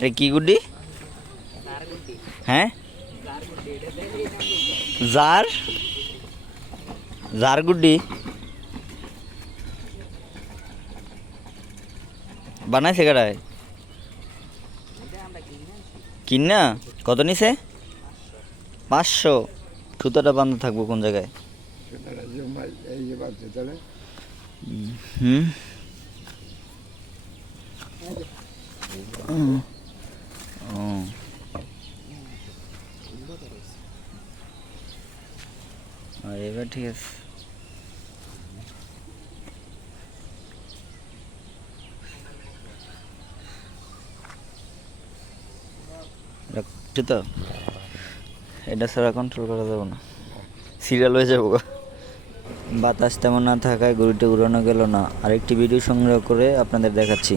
এটা কি গুড্ডি? হ্যাঁ, জার জার গুড্ডি বানাইছে কেডায়? কিনা কত নিছে? 500। সুতোটা বান্ধা থাকবো কোন জায়গায়? হুম, ও এবার ঠিক আছে। তো এটা ছাড়া কন্ট্রোল করা যাবে না, সিরিয়াল হয়ে যাবো। বাতাস তেমন না থাকায় গরুটি উড়ানো গেল না। আরেকটি ভিডিও সংগ্রহ করে আপনাদের দেখাচ্ছি।